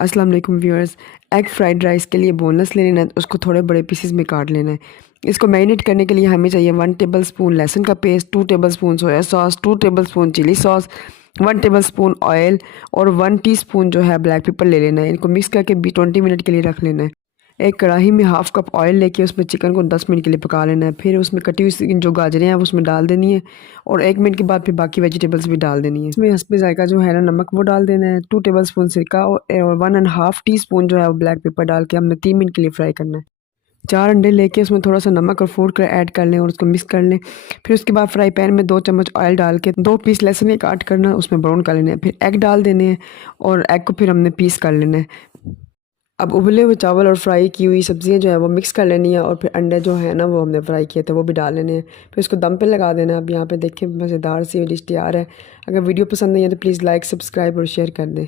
अस्सलाम वालेकुम viewers. Egg fried rice के लिए बोनलेस ले लेना है, उसको थोड़े बड़े पीसेस में काट लेना है। इसको मैरिनेट करने के लिए हमें चाहिए 1 टेबल स्पून लहसुन का paste, 2 tablespoon soya sauce, 2 tablespoon chilli sauce, 1 tablespoon oil और 1 टीस्पून जो है ब्लैक पेपर ले लेना है। इनको मिक्स करके 20 मिनट के लिए रख लेना है। एक कढ़ाई में हाफ कप ऑयल लेके उसमें चिकन को 10 मिनट के लिए पका लेना है। फिर उसमें कटी हुई जो गाजरें हैं वो उसमें डाल देनी है और 1 मिनट के बाद फिर बाकी वेजिटेबल्स भी डाल देनी है। इसमें हस्बे जायका जो है ना नमक वो डाल देना है, 2 टेबल स्पून सिरका और 1.5 टीस्पून जो है वो ब्लैक पेपर डाल के हमने 3 मिनट के लिए फ्राई करना है। 4 अंडे लेके उसमें थोड़ा सा नमक और फूड कलर ऐड कर लें और उसको मिक्स कर लें। फिर उसके बाद फ्राई पैन में 2 चम्मच ऑयल डाल के 2 पीस लहसुन के काट करना उसमें ब्राउन कर लेना है। फिर एग डाल देने हैं और एग को फिर हमने पीस कर लेना है। अब उबले हुए चावल और फ्राई की हुई सब्जियां जो है वो मिक्स कर लेनी है और फिर अंडे जो है ना वो हमने फ्राई किए थे वो भी डाल लेने हैं। फिर उसको दम पे लगा देना है। अब यहाँ पे देखें मज़ेदार सी डिश तैयार है। अगर वीडियो पसंद नहीं है तो प्लीज़ लाइक, सब्सक्राइब और शेयर कर दें।